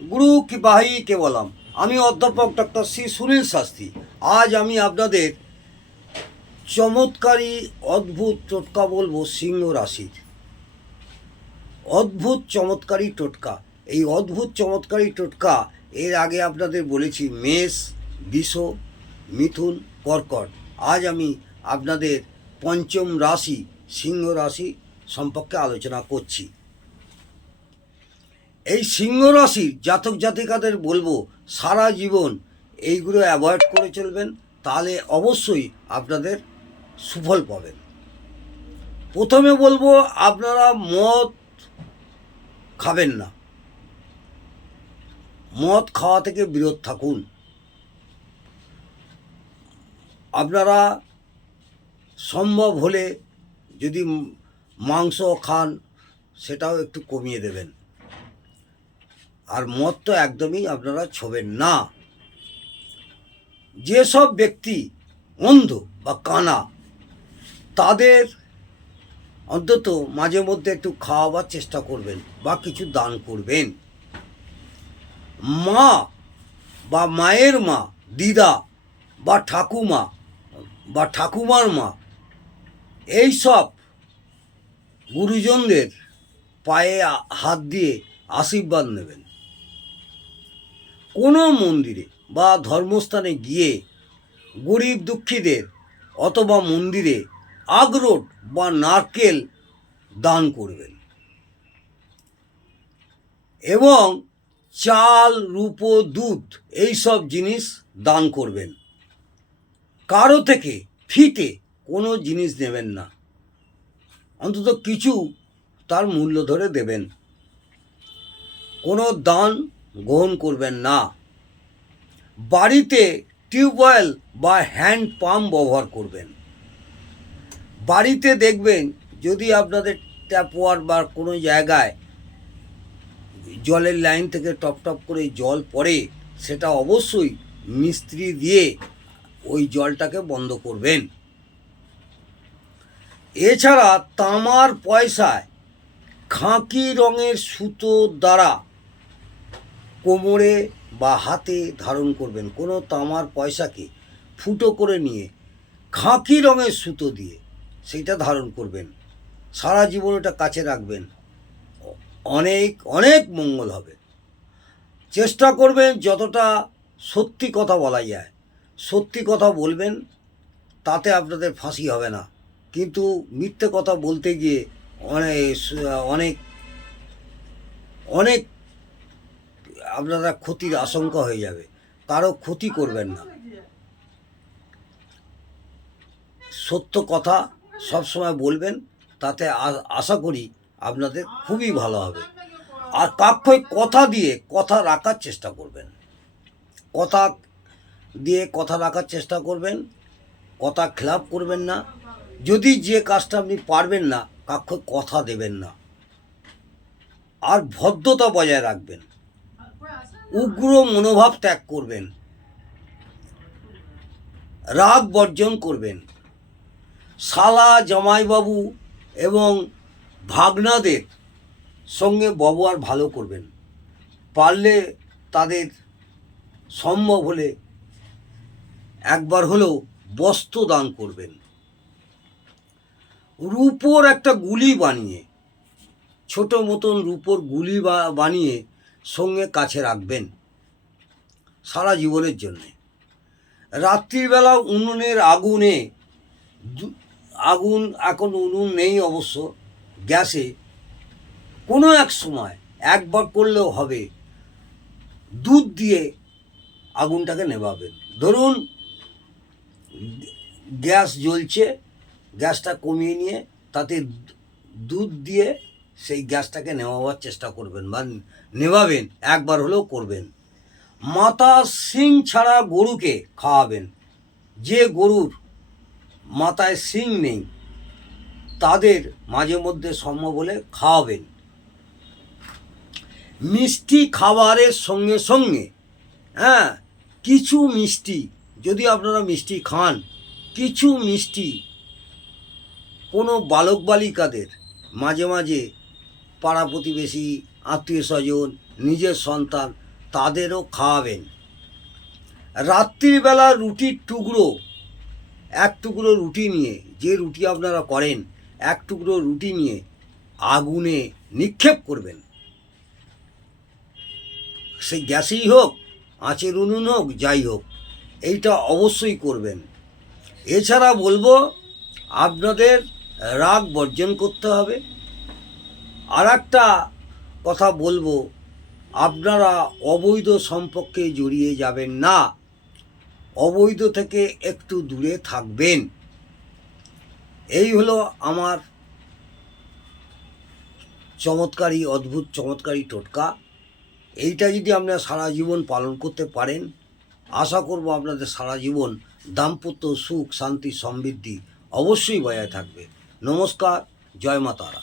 গুরু কি বাহি কে বললাম, আমি অধ্যাপক ডক্টর শ্রী সুনীল শাস্ত্রী। আজ আমি আপনাদের চমৎকারী অদ্ভুত টোটকা বলবো সিংহ রাশির। অদ্ভুত চমৎকারী টোটকা। এই অদ্ভুত চমৎকারী টোটকা এর আগে আপনাদের বলেছি মেষ, বৃষ, মিথুন, কর্কট। আজ আমি আপনাদের পঞ্চম রাশি সিংহ রাশি সম্পর্কে আলোচনা করছি। এই সিংহ রাশির জাতক জাতিকাদের বলবো সারা জীবন এইগুলো অ্যাভয়েড করে চলবেন, তাহলে অবশ্যই আপনাদের সুফল পাবেন। প্রথমে বলবো আপনারা মদ খাবেন না, মদ খাওয়া থেকে বিরত থাকুন। আপনারা সম্ভব হলে যদি মাংস খান সেটাও একটু কমিয়ে দেবেন, আর মদ তো একদমই আপনারা ছোবেন না। যেসব ব্যক্তি অন্ধ বা কানা তাদের অন্তত মাঝে মধ্যে একটু খাওয়াবার চেষ্টা করবেন বা কিছু দান করবেন। মা বা মায়ের মা, দিদা বা ঠাকুমা বা ঠাকুমার মা, এইসব গুরুজনদের পায়ে হাত দিয়ে আশীর্বাদ নেবেন। কোনো মন্দিরে বা ধর্মস্থানে গিয়ে গরিব দুঃখীদের অথবা মন্দিরে আখরোট বা নারকেল দান করবেন এবং চাল, রূপো, দুধ এইসব জিনিস দান করবেন। কারো থেকে ফিতে কোনো জিনিস নেবেন না, অন্তত কিছু তার মূল্য ধরে দেবেন। কোনো দান গ্রহণ করবেন না। বাড়িতে টিউবওয়েল বা হ্যান্ড পাম্প ব্যবহার করবেন। বাড়িতে দেখবেন যদি আপনাদের ট্যাপ ওয়াটার বা কোনো জায়গায় জলের লাইন থেকে টপ টপ করে জল পড়ে, সেটা অবশ্যই মিস্ত্রি দিয়ে ওই জলটাকে বন্ধ করবেন। এছাড়া তামার পয়সায় খাঁকি রঙের সুতোর দ্বারা কোমরে বা হাতে ধারণ করবেন। কোনো তামার পয়সাকে ফুটো করে নিয়ে খাঁকি রঙের সুতো দিয়ে সেইটা ধারণ করবেন। সারা জীবন ওটা কাছে রাখবেন, অনেক অনেক মঙ্গল হবে। চেষ্টা করবেন যতটা সত্যি কথা বলা যায় সত্যি কথা বলবেন, তাতে আপনাদের ফাঁসি হবে না। কিন্তু মিথ্যে কথা বলতে গিয়ে অনেক অনেক আপনারা ক্ষতির আশঙ্কা হয়ে যাবে। কারো ক্ষতি করবেন না। সত্য কথা সবসময় বলবেন, তাতে আশা করি আপনাদের খুবই ভালো হবে। আর কাক্ষই কথা দিয়ে কথা রাখার চেষ্টা করবেন। কথা দিয়ে কথা রাখার চেষ্টা করবেন, কথা খেলাপ করবেন না। যদি যে কাজটা আপনি পারবেন না, কাক্ষই কথা দেবেন না। আর ভদ্রতা বজায় রাখবেন। উগ্র মনোভাব ত্যাগ করবেন, রাগ বর্জন করবেন। শালা, জামাইবাবু এবং ভাগনাদের সঙ্গে ব্যবহার ভালো করবেন। পারলে তাদের সম্ভব হলে একবার হলেও বস্ত্র দান করবেন। রূপোর একটা গুলি বানিয়ে, ছোট মতন রূপোর গুলি বানিয়ে সঙ্গে কাছে রাখবেন সারা জীবনের জন্যে। রাত্রিবেলা উনুনের আগুনে, আগুন এখন উনুন নেই অবশ্য, গ্যাসে কোনো এক সময় একবার করলেও হবে, দুধ দিয়ে আগুনটাকে নেভাবেন। ধরুন গ্যাস জ্বলছে, গ্যাসটা কমিয়ে নিয়ে তাতে দুধ দিয়ে সেই গ্যাসটাকে নেভাবার চেষ্টা করবেন বা নেভাবেন, একবার হলেও করবেন। মাথা শিং ছাড়া গরুকে খাওয়াবেন। যে গরুর মাথায় শিং নেই তাদের মাঝে মধ্যে সম্ভব হলে খাওয়াবেন। মিষ্টি খাবারের সঙ্গে সঙ্গে কিছু মিষ্টি, যদি আপনারা মিষ্টি খান, কিছু মিষ্টি কোনো বালক বালিকাদের মাঝে মাঝে পাড়া প্রতিবেশী, আত্মীয় স্বজন, নিজের সন্তান তাদেরও খাওয়াবেন। রাত্রিবেলা রুটির টুকরো, এক টুকরো রুটি নিয়ে, যে রুটি আপনারা করেন, এক টুকরো রুটি নিয়ে আগুনে নিক্ষেপ করবেন। সে গ্যাসেই হোক, আঁচের উনুন হোক, যাই হোক, এইটা অবশ্যই করবেন। এছাড়া বলবো আপনাদের রাগ বর্জন করতে হবে। আর একটা কথা বলবো, আপনারা অবৈধ সম্পর্কে জড়িয়ে যাবেন না, অবৈধ থেকে একটু দূরে থাকবেন। এই হলো আমার চমৎকারী, অদ্ভুত চমৎকারী টোটকা। এইটা যদি আপনারা সারা জীবন পালন করতে পারেন, আশা করব আপনাদের সারা জীবন দাম্পত্য সুখ, শান্তি, সমৃদ্ধি অবশ্যই বজায় থাকবে। নমস্কার, জয় মা তারা।